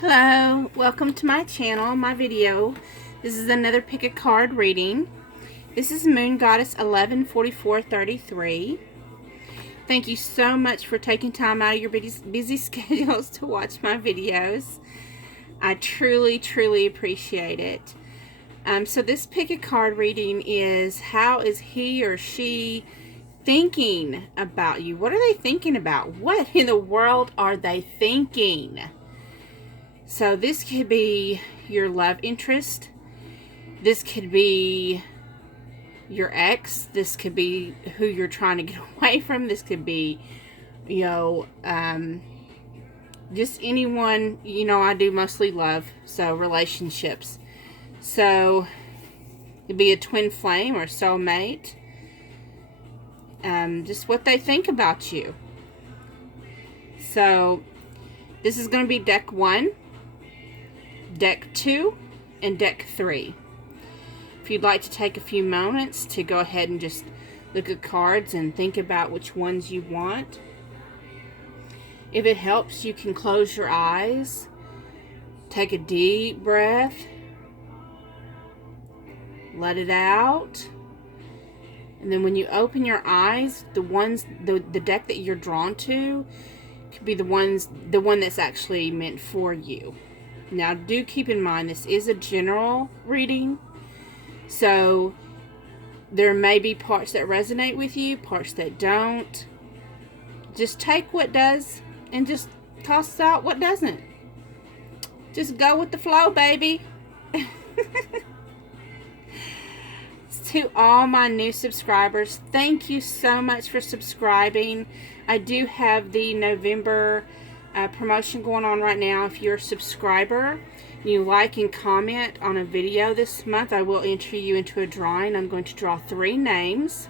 Hello, welcome to my channel, my video. This is another pick a card reading. This is Moon Goddess 114433. Thank you so much for taking time out of your busy schedules to watch my videos. I truly appreciate it. So this pick a card reading is, how is he or she thinking about you? What are they thinking about? What in the world are they thinking? So this could be your love interest. This could be your ex. This could be who you're trying to get away from. This could be, just anyone. I do mostly love, so relationships. So it could be a twin flame or soulmate. Just what they think about you. So this is going to be deck 1. Deck 2 and deck 3. If you'd like to take a few moments to go ahead and just look at cards and think about which ones you want. If it helps, you can close your eyes, take a deep breath, let it out, and then when you open your eyes, the deck that you're drawn to could be the one that's actually meant for you. Now, do keep in mind, this is a general reading, so there may be parts that resonate with you, parts that don't. Just take what does and just toss out what doesn't. Just go with the flow, baby. To all my new subscribers, thank you so much for subscribing. I do have the November promotion going on right now. If you're a subscriber, you like and comment on a video this month, I will enter you into a drawing. I'm going to draw 3 names,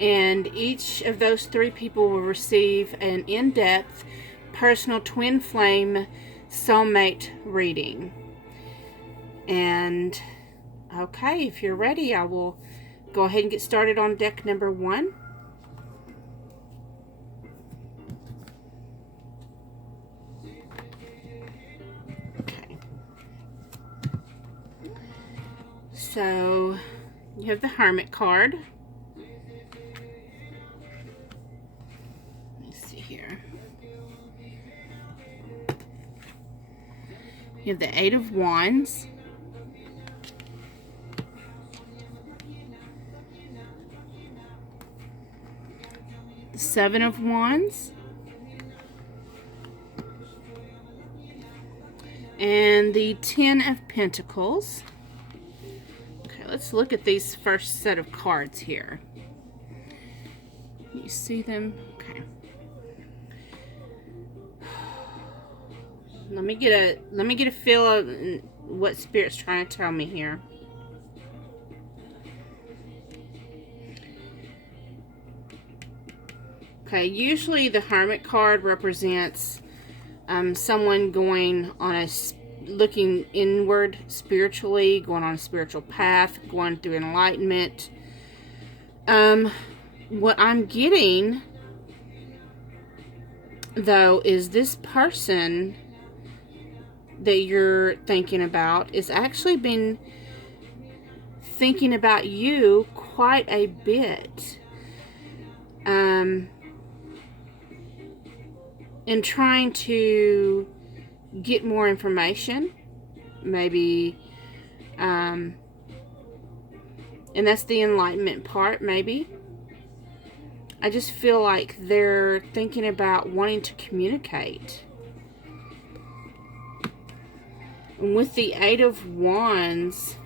and each of those 3 people will receive an in-depth personal twin flame soulmate reading. And okay, if you're ready, I will go ahead and get started on deck number 1. So, you have the Hermit card. Let's see here. You have the 8 of Wands. The 7 of Wands. And the 10 of Pentacles. Let's look at these first set of cards here. You see them? Okay. Let me get a feel of what Spirit's trying to tell me here. Okay, usually the Hermit card represents someone going on looking inward spiritually, going on a spiritual path, going through enlightenment. What I'm getting, though, is this person that you're thinking about is actually been thinking about you quite a bit. And trying to get more information, maybe, and that's the enlightenment part, maybe. I just feel like they're thinking about wanting to communicate. And with the 8 of Wands,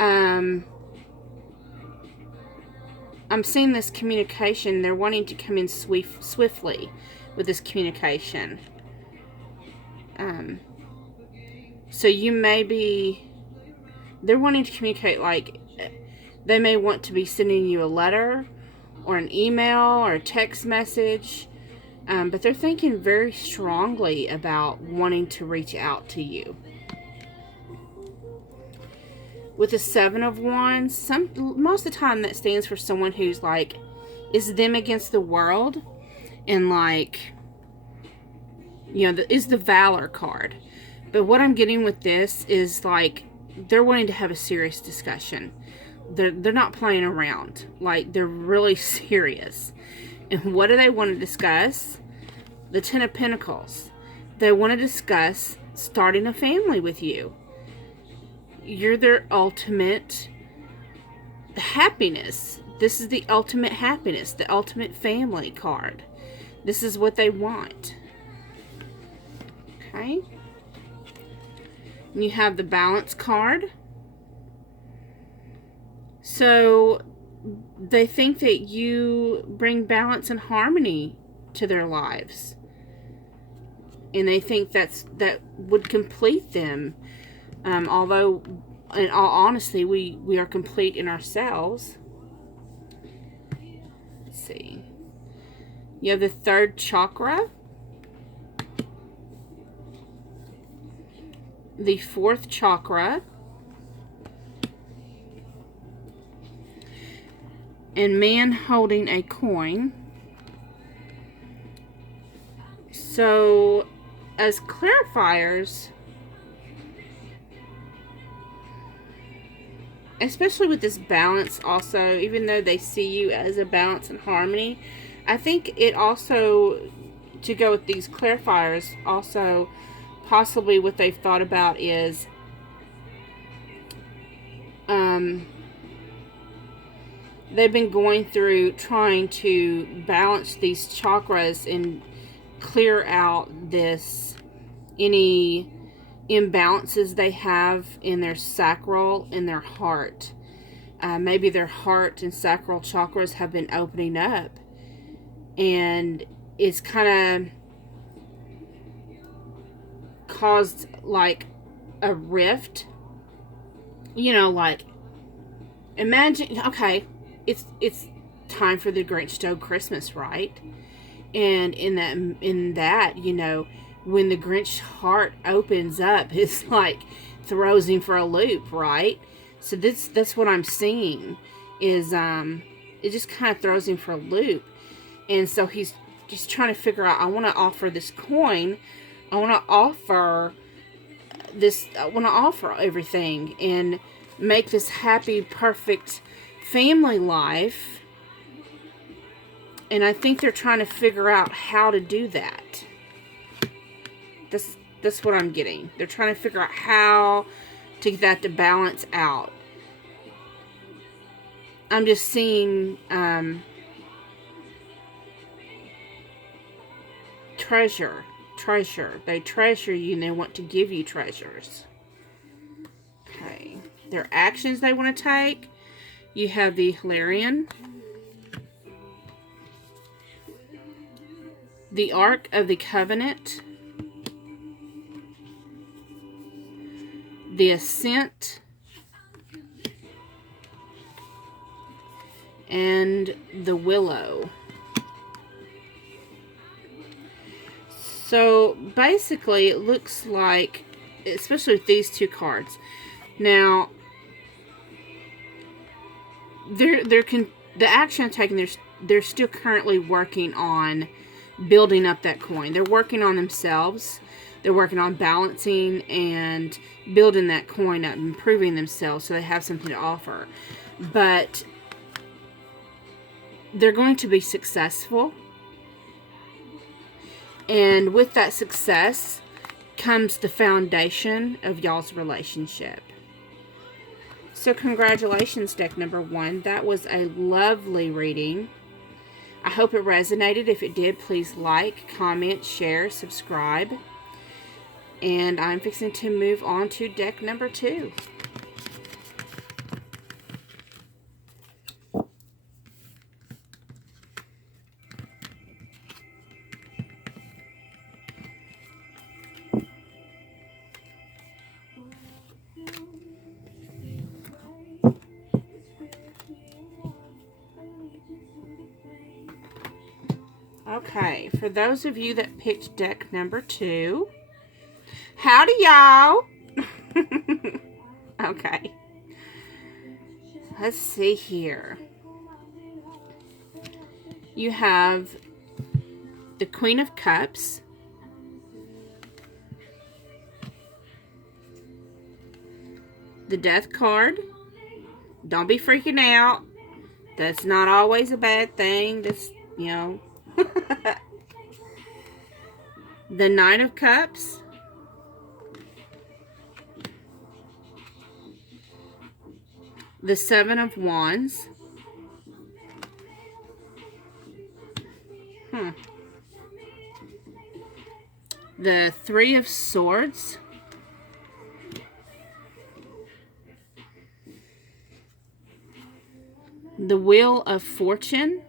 I'm seeing this communication. They're wanting to come in swiftly with this communication. So they're wanting to communicate, like they may want to be sending you a letter or an email or a text message, but they're thinking very strongly about wanting to reach out to you. With the 7 of Wands, most of the time that stands for someone who's is them against the world, and you know, is the Valor card. But what I'm getting with this is like they're wanting to have a serious discussion. They're not playing around. Like, they're really serious. And what do they want to discuss? The Ten of Pentacles. They want to discuss starting a family with you. You're their ultimate happiness. This is the ultimate happiness, the ultimate family card. This is what they want. Okay. And you have the Balance card. So they think that you bring balance and harmony to their lives. And they think that would complete them. Although, in all honesty, we are complete in ourselves. Let's see. You have the third chakra. The fourth chakra. And man holding a coin. So, as clarifiers, especially with this balance also, even though they see you as a balance and harmony, I think it also, to go with these clarifiers, also possibly what they've thought about is they've been going through trying to balance these chakras and clear out any imbalances they have in their sacral and their heart. Maybe their heart and sacral chakras have been opening up, and it's kind of caused like a rift. You know, like, imagine, okay, it's time for the Grinch Stole Christmas, right? And in that, you know, when the Grinch heart opens up, it's like throws him for a loop, right? So that's what I'm seeing is it just kind of throws him for a loop. And so he's just trying to figure out, I want to offer this coin. I want to offer everything and make this happy, perfect family life. And I think they're trying to figure out how to do that. That's what I'm getting. They're trying to figure out how to get that to balance out. I'm just seeing treasure. They treasure you and they want to give you treasures. Okay. Their actions they want to take. You have the Hilarion. The Ark of the Covenant. The Ascent. And the Willow. So basically it looks like, especially with these two cards. Now, the action I'm taking, they're still currently working on building up that coin. They're working on themselves. They're working on balancing and building that coin up, improving themselves so they have something to offer. But they're going to be successful. And with that success comes the foundation of y'all's relationship. So congratulations, deck number 1. That was a lovely reading. I hope it resonated. If it did, please like, comment, share, subscribe. And I'm fixing to move on to deck number 2. Okay, for those of you that picked deck number 2, howdy y'all! Okay, let's see here. You have the Queen of Cups, the Death card. Don't be freaking out. That's not always a bad thing. That's, you know. The Knight of Cups. The Seven of Wands. The Three of Swords. The Wheel of Fortune.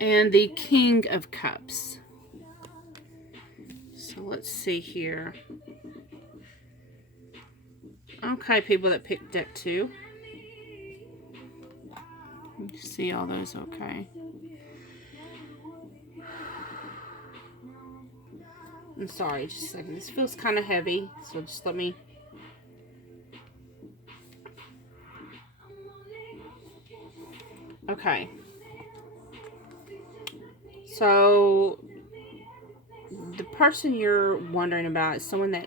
And the King of Cups. So let's see here. Okay, people that picked deck 2. You see all those okay. I'm sorry, just a second. This feels kind of heavy, so just let me... Okay. So, the person you're wondering about is someone that...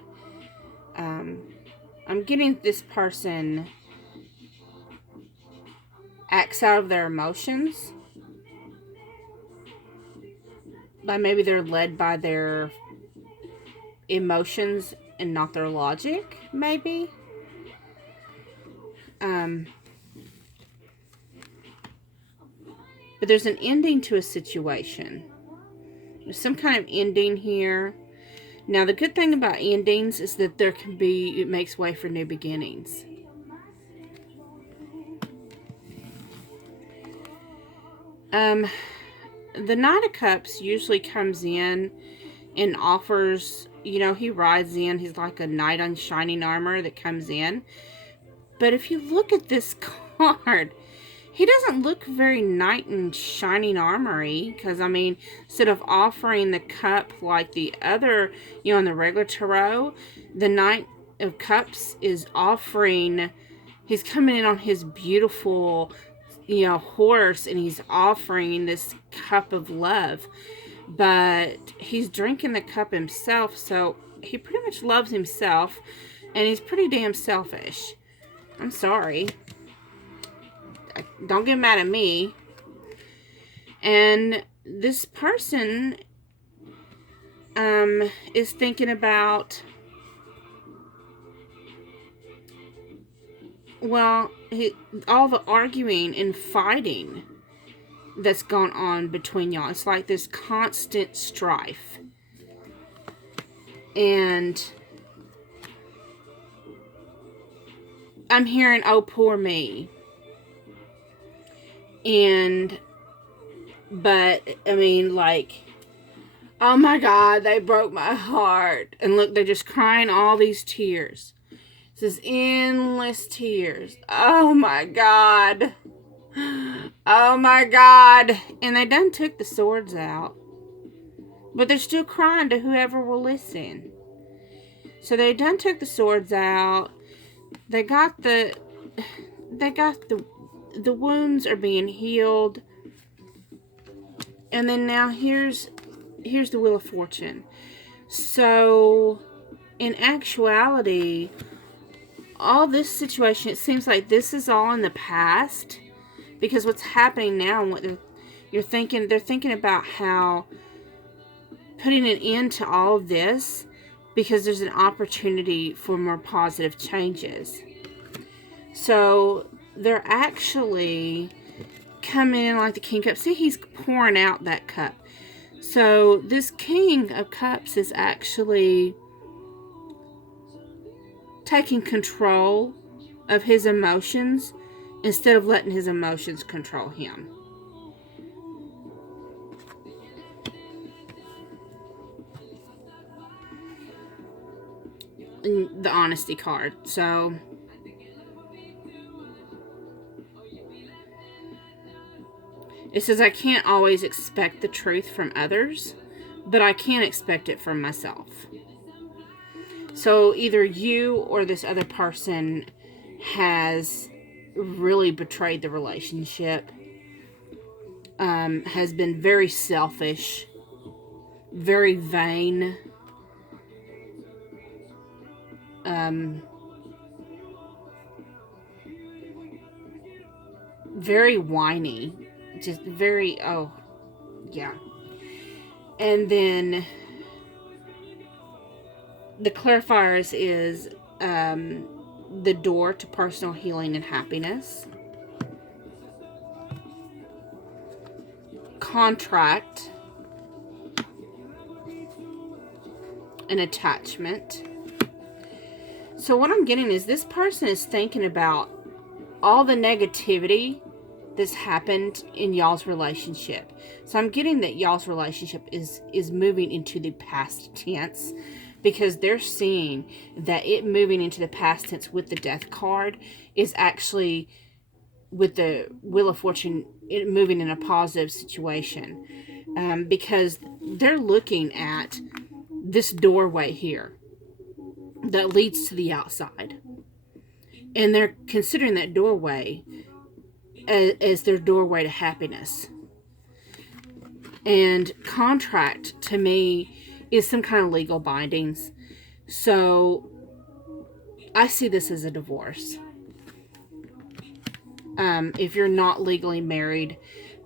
I'm getting this person acts out of their emotions. Like maybe they're led by their emotions and not their logic, maybe. But there's an ending to a situation. There's some kind of ending here. Now, the good thing about endings is that there can be, it makes way for new beginnings. The Knight of Cups usually comes in and offers, you know, he rides in. He's like a knight on shining armor that comes in. But if you look at this card, he doesn't look very knight in shining armory. Because, I mean, instead of offering the cup like the other, you know, in the regular tarot, the Knight of Cups is offering, he's coming in on his beautiful, you know, horse, and he's offering this cup of love. But he's drinking the cup himself, so he pretty much loves himself, and he's pretty damn selfish. I'm sorry. Don't get mad at me. And this person is thinking about, well, all the arguing and fighting that's gone on between y'all. It's like this constant strife. And I'm hearing, oh, poor me. But, I mean, like, oh my God, they broke my heart. And look, they're just crying all these tears. This is endless tears. Oh my God. Oh my God. And they done took the swords out. But they're still crying to whoever will listen. So they done took the swords out. They got the wounds are being healed. And then now here's the Wheel of Fortune. So in actuality, all this situation, it seems like this is all in the past. Because what's happening now, and what they're thinking about how putting an end to all of this, because there's an opportunity for more positive changes. So they're actually coming in like the King of Cups. See, he's pouring out that cup. So this King of Cups is actually taking control of his emotions instead of letting his emotions control him. And the Honesty card. So it says, I can't always expect the truth from others, but I can expect it from myself. So either you or this other person has really betrayed the relationship, has been very selfish, very vain, very whiny. Just very, oh, yeah. And then the clarifiers is the door to personal healing and happiness. Contract. An attachment. So what I'm getting is this person is thinking about all the negativity that's happened in y'all's relationship. So I'm getting that y'all's relationship is moving into the past tense, because they're seeing that it moving into the past tense with the Death card is actually, with the Wheel of Fortune, it moving in a positive situation, because they're looking at this doorway here that leads to the outside, and they're considering that doorway as their doorway to happiness. And contract to me is some kind of legal bindings. So I see this as a divorce. If you're not legally married,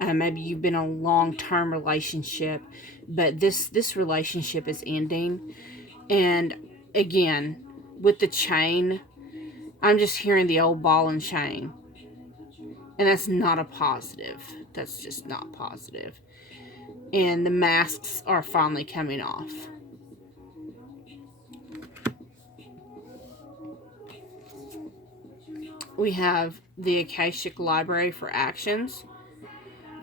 maybe you've been in a long-term relationship, but this relationship is ending. And again, with the chain, I'm just hearing the old ball and chain. And that's not a positive. That's just not positive. And the masks are finally coming off. We have the Akashic Library for actions.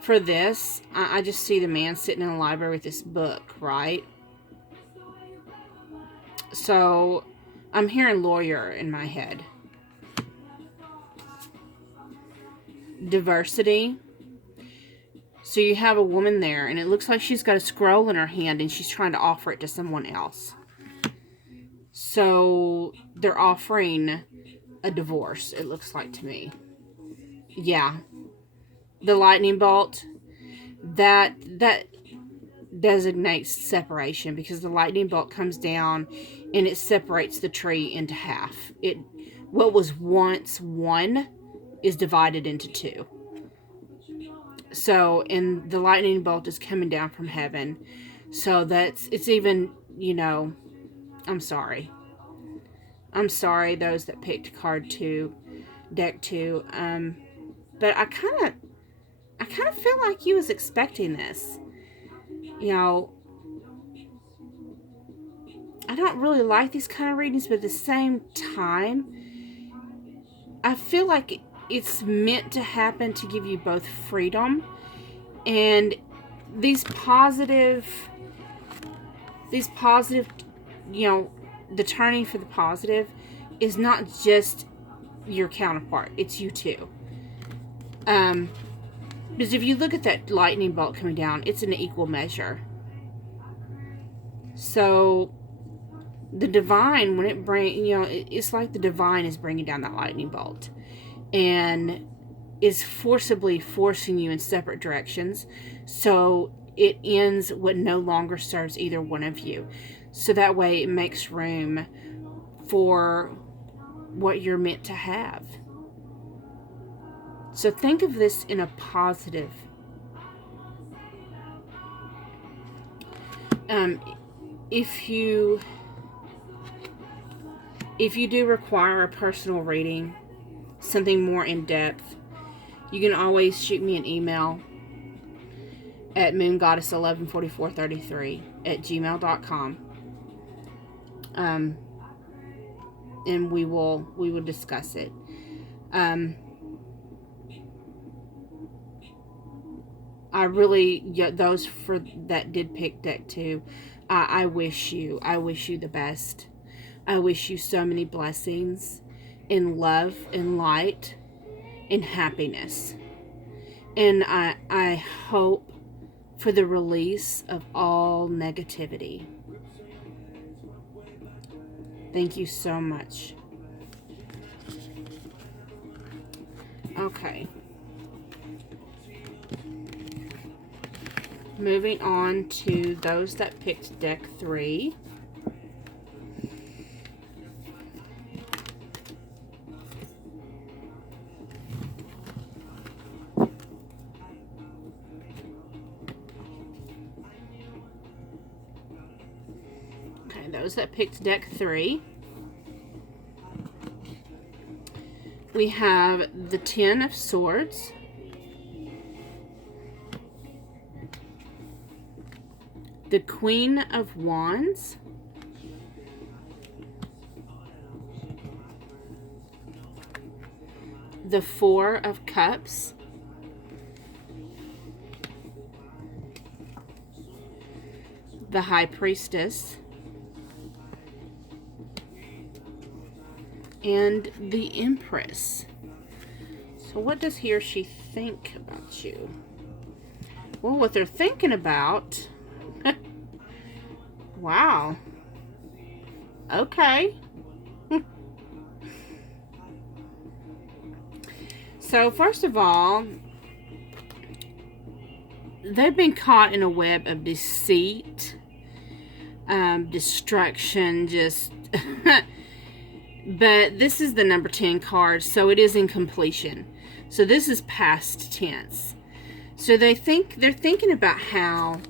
For this, I just see the man sitting in a library with this book, right? So I'm hearing lawyer in my head. Diversity. So you have a woman there, and it looks like she's got a scroll in her hand, and she's trying to offer it to someone else. So they're offering a divorce, it looks like to me. Yeah. The lightning bolt, that designates separation, because the lightning bolt comes down and it separates the tree into half. What was once one is divided into two. So, and the lightning bolt is coming down from heaven. So it's even, I'm sorry. I'm sorry, those that picked card 2, deck 2. But I kind of feel like you was expecting this. I don't really like these kind of readings, but at the same time, I feel like it's meant to happen to give you both freedom, and these positive, the turning for the positive is not just your counterpart, it's you too. Because if you look at that lightning bolt coming down, it's an equal measure. So the divine, when it it's like the divine is bringing down that lightning bolt and is forcibly forcing you in separate directions, so it ends what no longer serves either one of you. So that way it makes room for what you're meant to have. So think of this in a positive. If you do require a personal reading, something more in depth, you can always shoot me an email at moongoddess114433@gmail.com. And we will discuss it. I really, those that did pick deck 2, I wish you the best. I wish you so many blessings in love and light and happiness. And I hope for the release of all negativity. Thank you so much. Okay. Moving on to those that picked deck 3. those that picked deck 3. We have the Ten of Swords, the Queen of Wands, the Four of Cups, the High Priestess, and the Empress. So what does he or she think about you? Well, what they're thinking about... Wow. Okay. So, first of all, they've been caught in a web of deceit, destruction, just... But this is the number 10 card, so it is in completion. So this is past tense. So they're thinking about how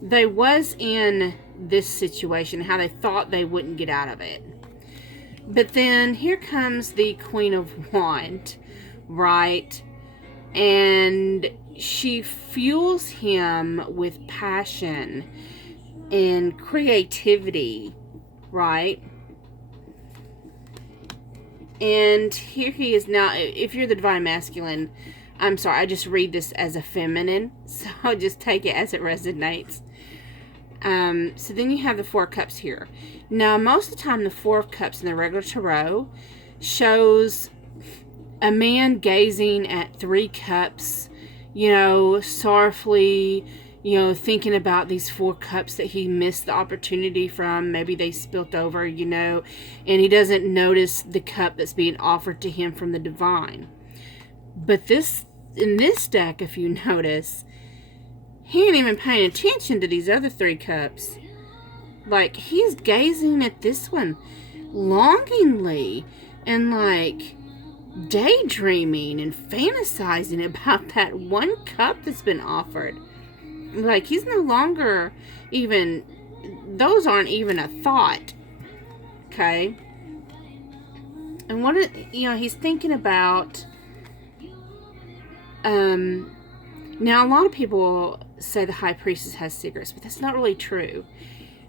they was in this situation, how they thought they wouldn't get out of it. But then here comes the Queen of Wands, right? And she fuels him with passion and creativity, right? And here he is now. If you're the Divine Masculine, I'm sorry, I just read this as a feminine, so I'll just take it as it resonates. So then you have the Four of Cups here. Now, most of the time, the Four of Cups in the regular tarot shows a man gazing at 3 cups, you know, sorrowfully, you know, thinking about these 4 cups that he missed the opportunity from. Maybe they spilt over, you know, and he doesn't notice the cup that's being offered to him from the divine. But in this deck, if you notice, he ain't even paying attention to these other 3 cups. Like, he's gazing at this one longingly and, like, daydreaming and fantasizing about that one cup that's been offered. Like, he's no longer even, those aren't even a thought. Okay? And you know, he's thinking about, now a lot of people say the High Priestess has secrets, but that's not really true.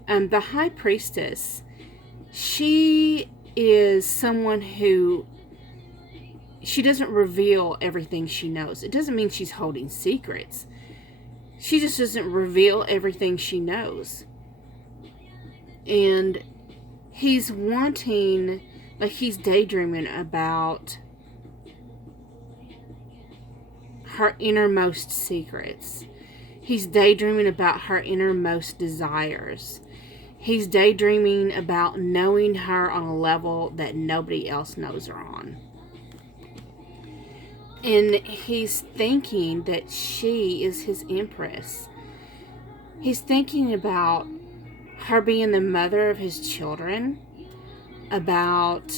The High Priestess, she is someone who, she doesn't reveal everything she knows. It doesn't mean she's holding secrets. She just doesn't reveal everything she knows. And he's wanting, like, he's daydreaming about her innermost secrets. He's daydreaming about her innermost desires. He's daydreaming about knowing her on a level that nobody else knows her on. And he's thinking that she is his empress. He's thinking about her being the mother of his children. About,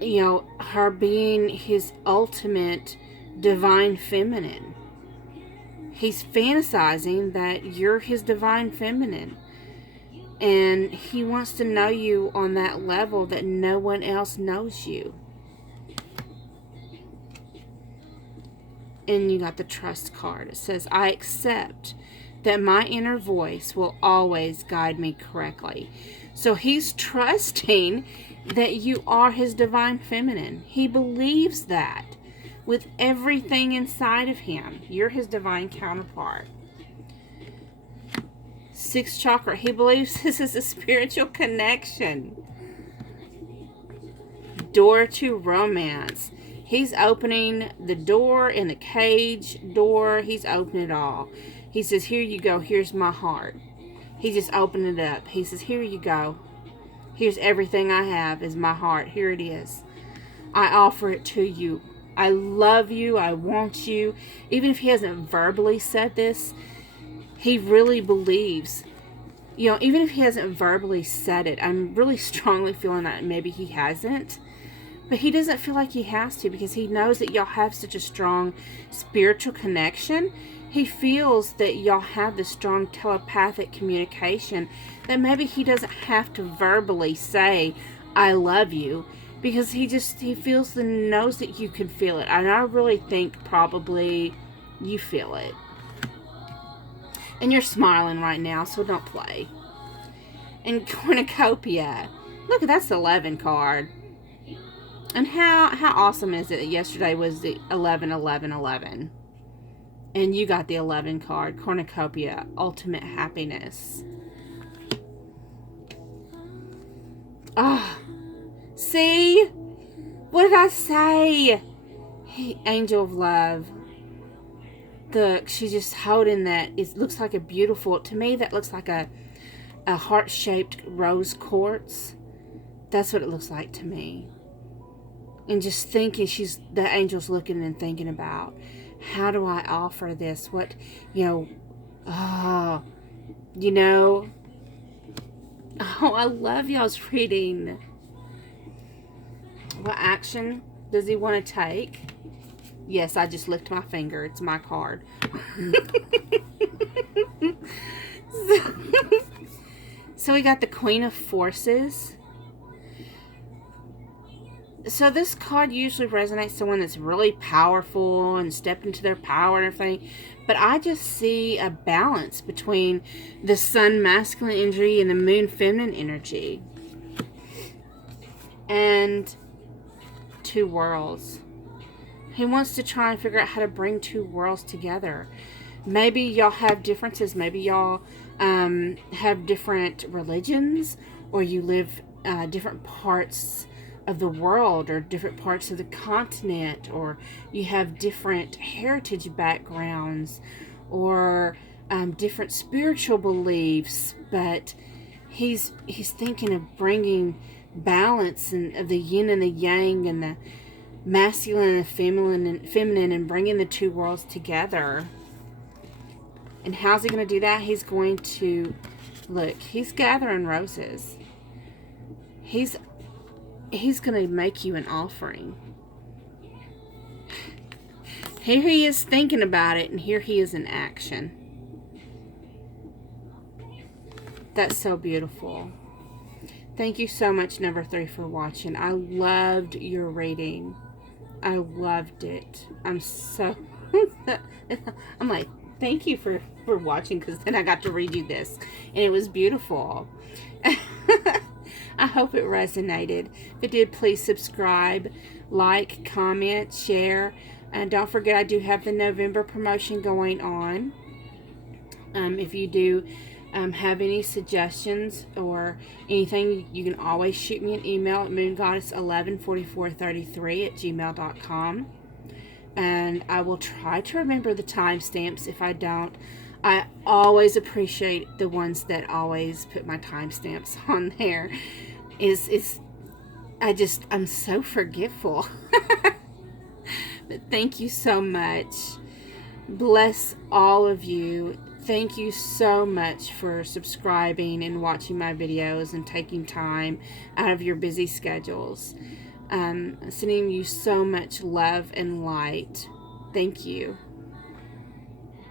you know, her being his ultimate divine feminine. He's fantasizing that you're his divine feminine. And he wants to know you on that level that no one else knows you. And you got the Trust card. It says, I accept that my inner voice will always guide me correctly. So he's trusting that you are his divine feminine. He believes that with everything inside of him. You're his divine counterpart. 6th chakra. He believes this is a spiritual connection. Door to romance. He's opening the door in the cage door. He's opening it all. He says, here you go. Here's my heart. He's just opening it up. He says, here you go. Here's everything I have is my heart. Here it is. I offer it to you. I love you. I want you. Even if he hasn't verbally said this, he really believes. You know, even if he hasn't verbally said it, I'm really strongly feeling that maybe he hasn't. But he doesn't feel like he has to, because he knows that y'all have such a strong spiritual connection. He feels that y'all have this strong telepathic communication that maybe he doesn't have to verbally say, I love you, because he feels and knows that you can feel it. And I really think probably you feel it. And you're smiling right now, so don't play. And cornucopia. Look, that's the 11 card. And how awesome is it that yesterday was the 11-11-11? And you got the 11 card, cornucopia, ultimate happiness. Ah, see? What did I say? Hey, angel of love. Look, she's just holding that. It looks like a beautiful, to me that looks like a heart-shaped rose quartz. That's what it looks like to me. And just thinking, the angel's looking and thinking about, how do I offer this? What, oh, I love y'all's reading. What action does he want to take? Yes, I just licked my finger. It's my card. So we got the Queen of Forces. So this card usually resonates with someone that's really powerful and stepped into their power and everything. But I just see a balance between the Sun masculine energy and the Moon feminine energy. And two worlds. He wants to try and figure out how to bring two worlds together. Maybe y'all have differences. Maybe y'all have different religions, or you live different parts of the world, or different parts of the continent, or you have different heritage backgrounds, or different spiritual beliefs. But he's thinking of bringing balance of the yin and the yang, and the masculine and the feminine, and bringing the two worlds together. And how's he going to do that? He's going to, look, he's gathering roses. He's going to make you an offering. Here he is thinking about it, and here he is in action. That's so beautiful. Thank you so much, number 3, for watching. I loved your reading. I loved it. I'm like, thank you for watching, because then I got to read you this, and it was beautiful. I hope it resonated. If it did, please subscribe, like, comment, share, and don't forget I do have the November promotion going on. If you do have any suggestions or anything, you can always shoot me an email at moongoddess114433@gmail.com, and I will try to remember the timestamps. If I don't, I always appreciate the ones that always put my timestamps on there. I'm so forgetful. But thank you so much. Bless all of you. Thank you so much for subscribing and watching my videos and taking time out of your busy schedules. Sending you so much love and light. Thank you.